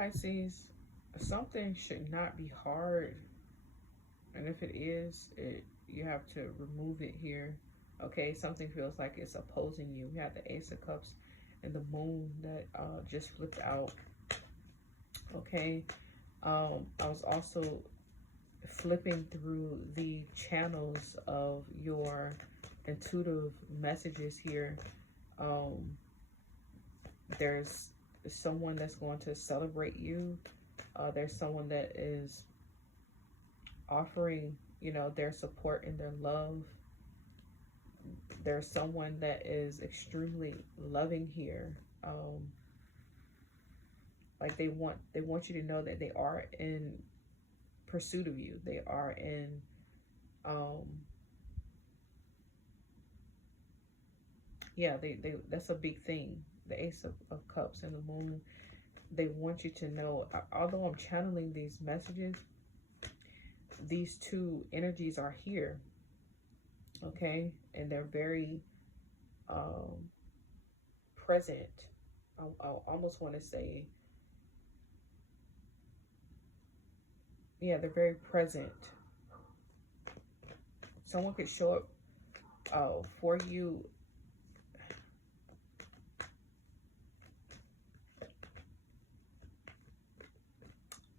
Pisces, something should not be hard. And if it is, you have to remove it here. Okay, something feels like it's opposing you. We have the Ace of Cups and the Moon that just flipped out. Okay, I was also flipping through the channels of your intuitive messages here. There's someone that's going to celebrate you. There's someone that is offering, you know, their support and their love. There's someone that is extremely loving here. Like they want you to know that they are in pursuit of you. They are in yeah, they that's a big thing. The Ace of Cups and the Moon, they want you to know, although I'm channeling these messages, these two energies are here, okay, and they're very present. I almost want to say, yeah, they're very present. Someone could show up for you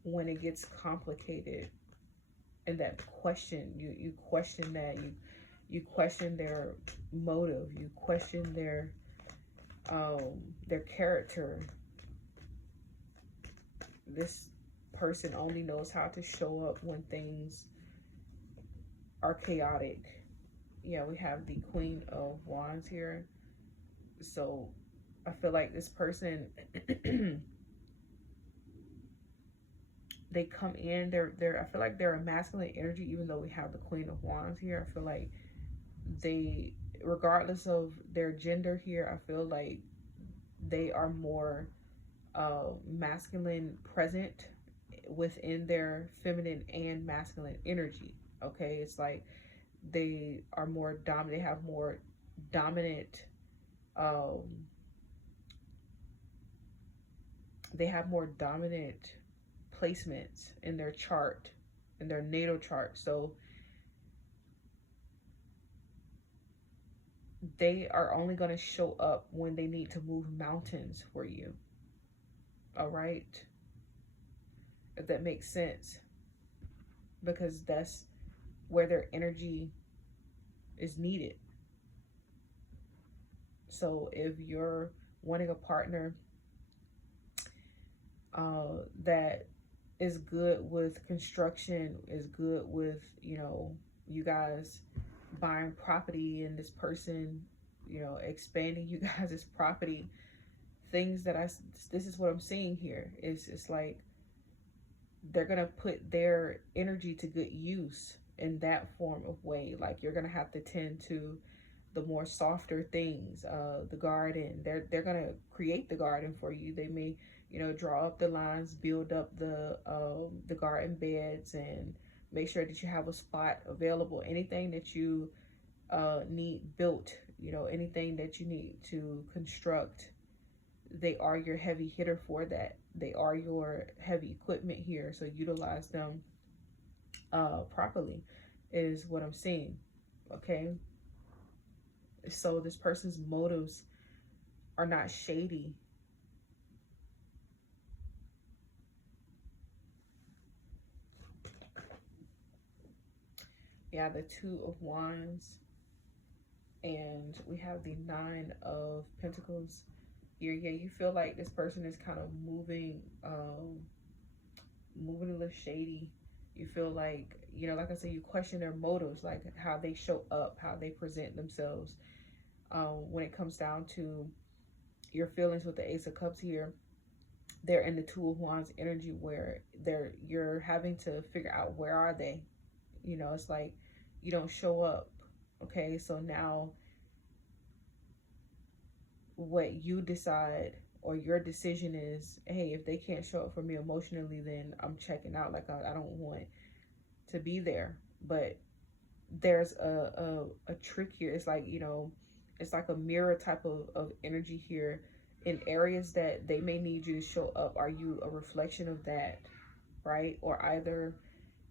when it gets complicated, and that question, you question that, you question their motive, you question their character. This person only knows how to show up when things are chaotic. Yeah, we have the Queen of Wands here. So I feel like this person they come in, I feel like they're a masculine energy, even though we have the Queen of Wands here. I feel like they, regardless of their gender here, I feel like they are more masculine present within their feminine and masculine energy. Okay, it's like they are more dominant, they have more dominant placements in their chart, in their natal chart. So they are only going to show up when they need to move mountains for you. All right, if that makes sense, because that's where their energy is needed. So if you're wanting a partner that is good with construction, is good with, you know, you guys buying property, and this person, you know, expanding you guys' property, things that this is what I'm seeing here. It's like they're gonna put their energy to good use in that form of way. Like you're gonna have to tend to the more softer things, the garden. They're gonna create the garden for you. They may, you know, draw up the lines, build up the garden beds, and make sure that you have a spot available. Anything that you need built, you know, anything that you need to construct, they are your heavy hitter for that. They are your heavy equipment here, so utilize them properly is what I'm seeing. Okay, so this person's motives are not shady. Yeah, the Two of Wands, and we have the Nine of Pentacles here. Yeah, you feel like this person is kind of moving a little shady. You feel like, you know, like I said, you question their motives, like how they show up, how they present themselves. When it comes down to your feelings with the Ace of Cups here, they're in the Two of Wands energy, where you're having to figure out, where are they? You know, it's like you don't show up. Okay, so now what you decide, or your decision is, hey, if they can't show up for me emotionally, then I'm checking out. Like I don't want to be there. But there's a trick here. It's like, you know, it's like a mirror type of energy here. in areas that they may need you to show up, are you a reflection of that, right? Or either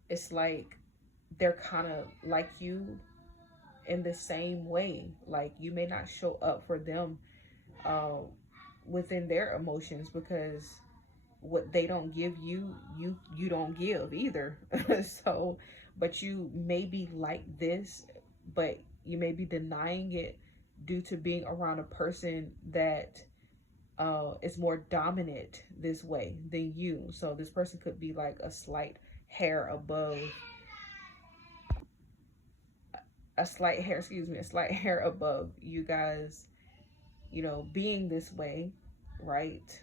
it's like they're kind of like you in the same way. Like you may not show up for them uh, within their emotions because what they don't give you, you don't give either. So, but you may be like this, but you may be denying it due to being around a person that is more dominant this way than you. So this person could be like a slight hair above, a slight hair, excuse me, a slight hair above you guys, you know, being this way, right?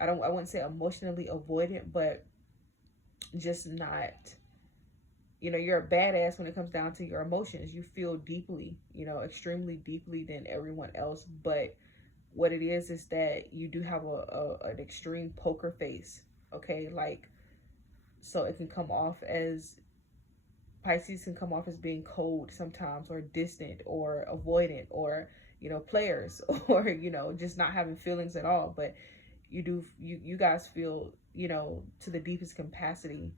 I wouldn't say emotionally avoidant, but just not, you know, you're a badass when it comes down to your emotions. You feel deeply, you know, extremely deeply than everyone else. But what it is that you do have an extreme poker face, okay? Like, so it can come off as, Pisces can come off as being cold sometimes, or distant, or avoidant, or, you know, players, or, you know, just not having feelings at all. But you guys feel, you know, to the deepest capacity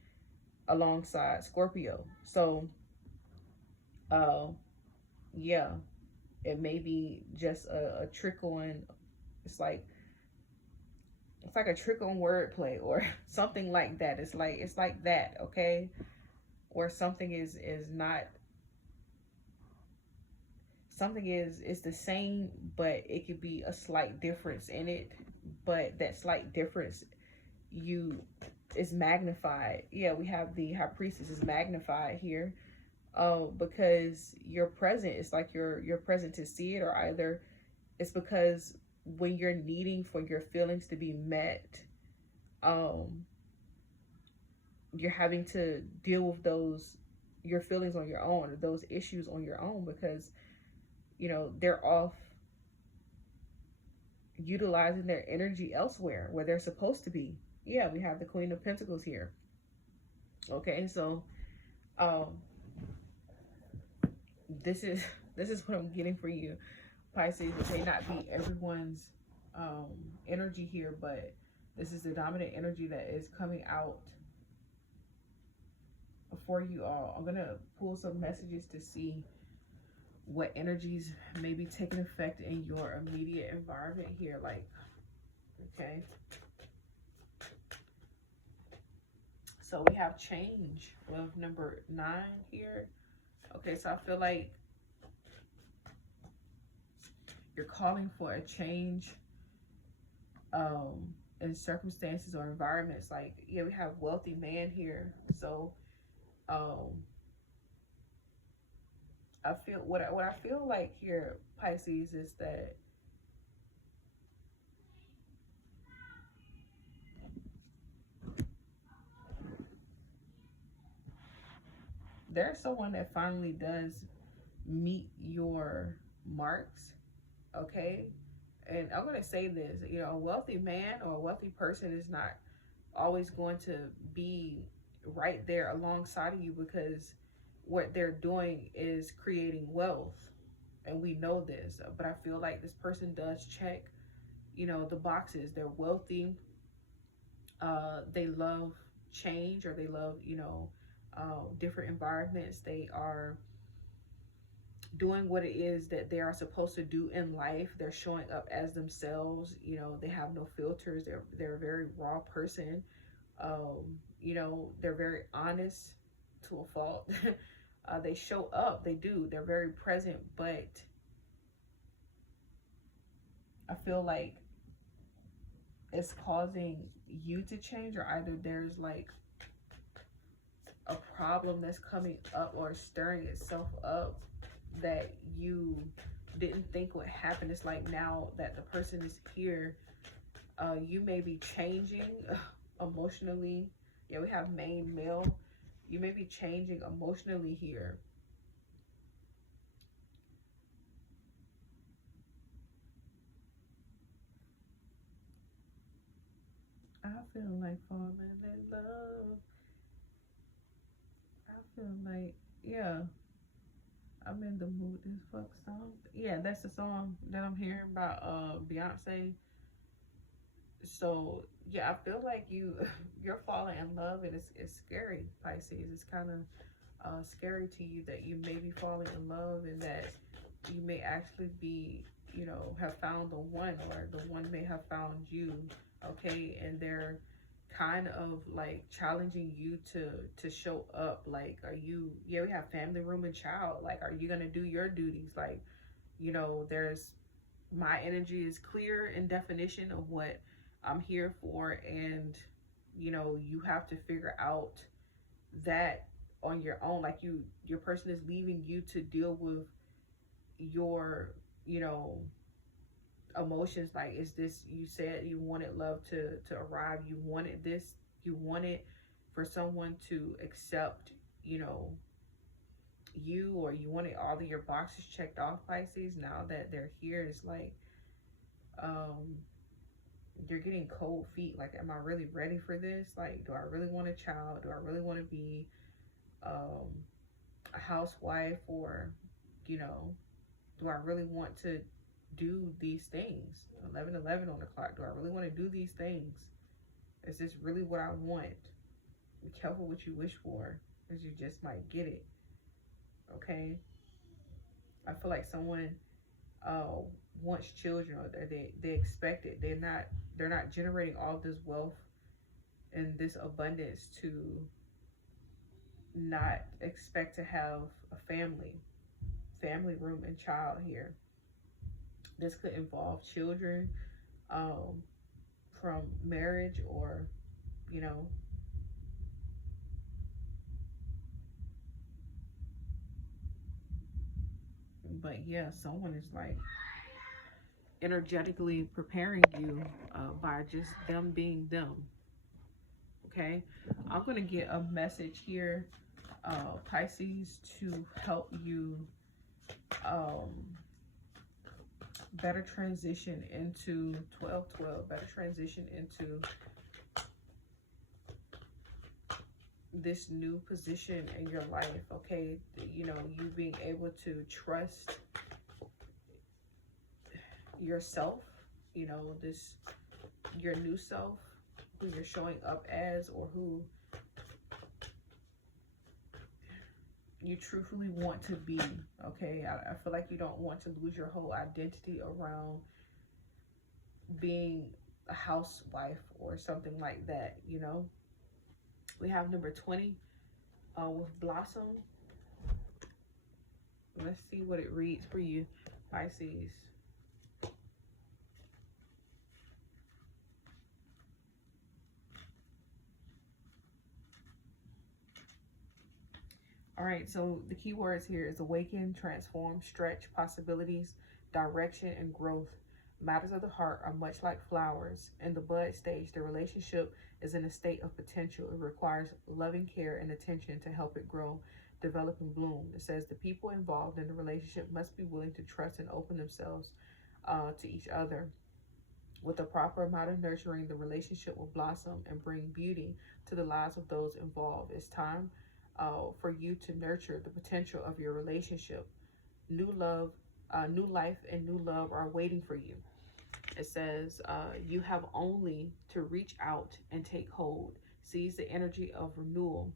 alongside Scorpio. So, uh, yeah, it may be just a trick on. It's like a trick on wordplay or something like that. It's like that, okay? Or something is not, something is the same, but it could be a slight difference in it. But that slight difference, you is magnified. Yeah, we have the High Priestess is magnified here. Because you're present. It's like you're present to see it, or either it's because when you're needing for your feelings to be met, um, you're having to deal with those, your feelings on your own, or those issues on your own, because you know they're off utilizing their energy elsewhere where they're supposed to be. Yeah, we have the Queen of Pentacles here. Okay, so um, this is this is what I'm getting for you, Pisces. It may not be everyone's energy here, but this is the dominant energy that is coming out for you all. I'm gonna pull some messages to see what energies may be taking effect in your immediate environment here. Like, okay. So we have change with number 9 here. Okay, so I feel like you're calling for a change in circumstances or environments. Like, yeah, we have wealthy man here. So I feel what I feel like here, Pisces, is that there's someone that finally does meet your marks, okay? And I'm going to say this, you know, a wealthy man or a wealthy person is not always going to be right there alongside of you, because what they're doing is creating wealth. And we know this, but I feel like this person does check, you know, the boxes. They're wealthy. They love change, or they love, you know, different environments. They are doing what it is that they are supposed to do in life. They're showing up as themselves. You know, they have no filters. They're a very raw person. You know, they're very honest to a fault. They show up. They do. They're very present, but I feel like it's causing you to change, or either there's like a problem that's coming up or stirring itself up that you didn't think would happen. It's like now that the person is here, you may be changing emotionally. Yeah, we have main male. You may be changing emotionally here. I feel like falling in love. I feel like, yeah, I'm in the mood. This fuck song. Yeah, that's the song that I'm hearing about Beyonce. So yeah, I feel like you're falling in love, and it's scary, Pisces. It's kind of scary to you that you may be falling in love, and that you may actually be, have found the one, or the one may have found you. Okay, and they're kind of like challenging you to show up. Like, are you? Yeah, we have family, room, and child. Like, are you gonna do your duties? Like, there's my energy is clear in definition of what I'm here for, and you have to figure out that on your own. Like, your person is leaving you to deal with your you know emotions. Like, is this, you said you wanted love to arrive, you wanted this, you wanted for someone to accept you know you, or you wanted all of your boxes checked off, Pisces. Now that they're here, it's like, um you're getting cold feet. Like, am I really ready for this? Like, do I really want a child? Do I really want to be um a housewife? Or you know do I really want to do these things? 11:11 on the clock. Do I really want to do these things? Is this really what I want? Be careful what you wish for, because you just might get it. Okay. I feel like someone uh wants children, or they expect it. They're not generating all this wealth and this abundance to not expect to have a family, room, and child here. This could involve children um from marriage, or you know but yeah, someone is like energetically preparing you by just them being them. Okay, I'm gonna get a message here, Pisces, to help you um better transition into 12/12, better transition into this new position in your life. Okay, you being able to trust yourself, this, your new self, who you're showing up as, or who you truthfully want to be. Okay, I feel like you don't want to lose your whole identity around being a housewife or something like that. We have number 20 with Blossom. Let's see what it reads for you, Pisces. All right, so the key words here is awaken, transform, stretch, possibilities, direction, and growth. Matters of the heart are much like flowers. In the bud stage, the relationship is in a state of potential. It requires loving care and attention to help it grow, develop, and bloom. It says the people involved in the relationship must be willing to trust and open themselves to each other. With the proper amount of nurturing, the relationship will blossom and bring beauty to the lives of those involved. It's time for you to nurture the potential of your relationship. New love, new life, and new love are waiting for you. It says you have only to reach out and take hold. Seize the energy of renewal.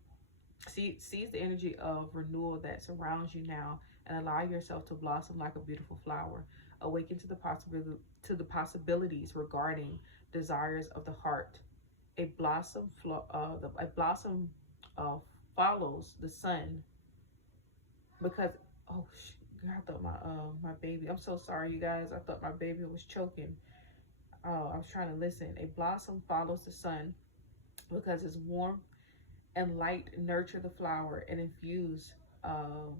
Seize the energy of renewal that surrounds you now, and allow yourself to blossom like a beautiful flower. Awaken to the possibilities regarding desires of the heart. A blossom follows the sun, because oh I thought my baby. I'm so sorry, you guys. I thought my baby was choking. Oh, I was trying to listen. A blossom follows the sun because its warmth and light nurture the flower um,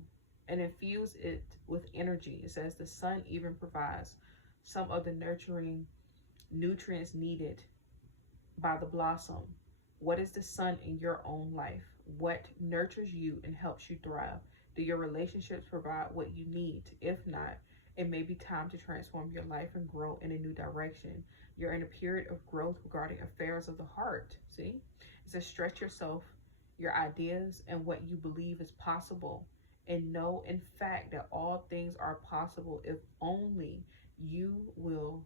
and infuse it with energy. It says the sun even provides some of the nurturing nutrients needed by the blossom. What is the sun in your own life? What nurtures you and helps you thrive? Do your relationships provide what you need? If not, it may be time to transform your life and grow in a new direction. You're in a period of growth regarding affairs of the heart. See? It says stretch yourself, your ideas, and what you believe is possible. And know, in fact, that all things are possible if only you will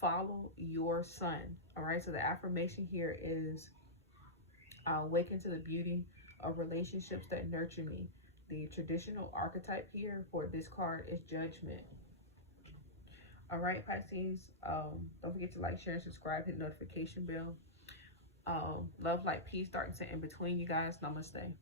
follow your sun. All right, so the affirmation here is awaken to the beauty of relationships that nurture me. The traditional archetype here for this card is judgment. All right, Pisces. Don't forget to like, share, and subscribe. Hit the notification bell. Love, light, peace, darkness, and in between, you guys. Namaste.